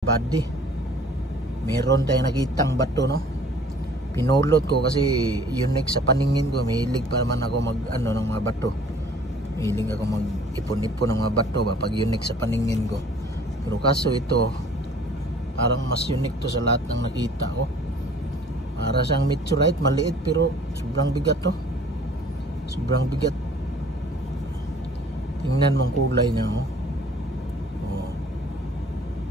Buddy, meron tayong nakitang bato, no? Pinulot ko kasi unique sa paningin ko. Mahilig pa naman ako mag ng mga bato. Mahilig ako mag ipon-ipon ng mga bato ba pag unique sa paningin ko. Pero kaso ito parang mas unique to sa lahat ng nakita ko. Para siyang meteorite, maliit pero sobrang bigat to. Sobrang bigat. Tingnan mong kulay niya, oh.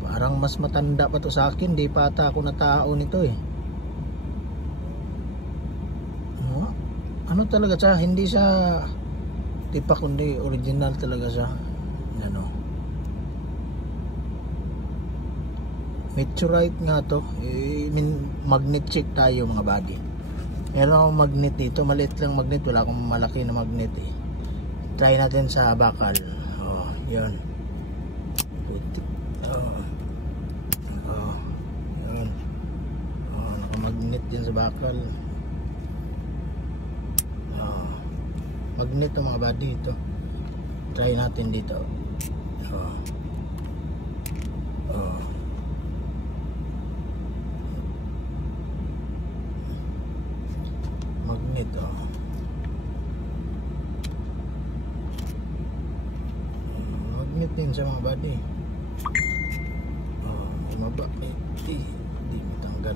Parang mas matanda pa to sa akin. Di pa ata ako na tao nito eh. Ano talaga siya? Hindi siya tipa kundi original talaga siya. Ano? Meteorite nga to. Magnet check tayo mga buddy. Meron akong magnet dito. Maliit lang magnet. Wala akong malaki na magnet eh. Try natin sa bakal. Oh, yun. Magnet din sa bakal. Magnet ang mga buddy ito. Try natin dito. Magnet, magnet din sa mga buddy. Maba, di matanggal.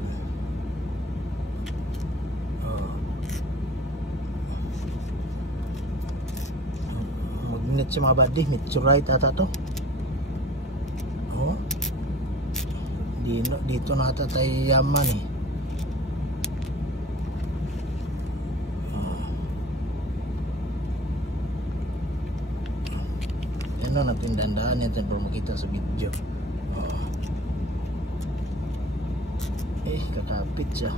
Magnet sa mga buddy, meteorite ata to. Dito na ata tayo yaman eh. Ano natin dandaan natin para makita sa video. Kakapit siya.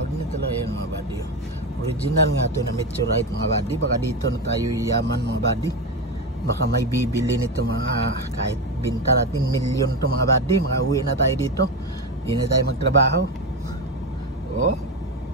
Magnet talaga yan mga buddy. Original nga ito na meteorite mga buddy. Baka dito na tayo yaman mga buddy. Baka may bibili nito mga, kahit binta natin milyon to mga buddy. Makauwi na tayo dito. Hindi na tayo magtrabaho.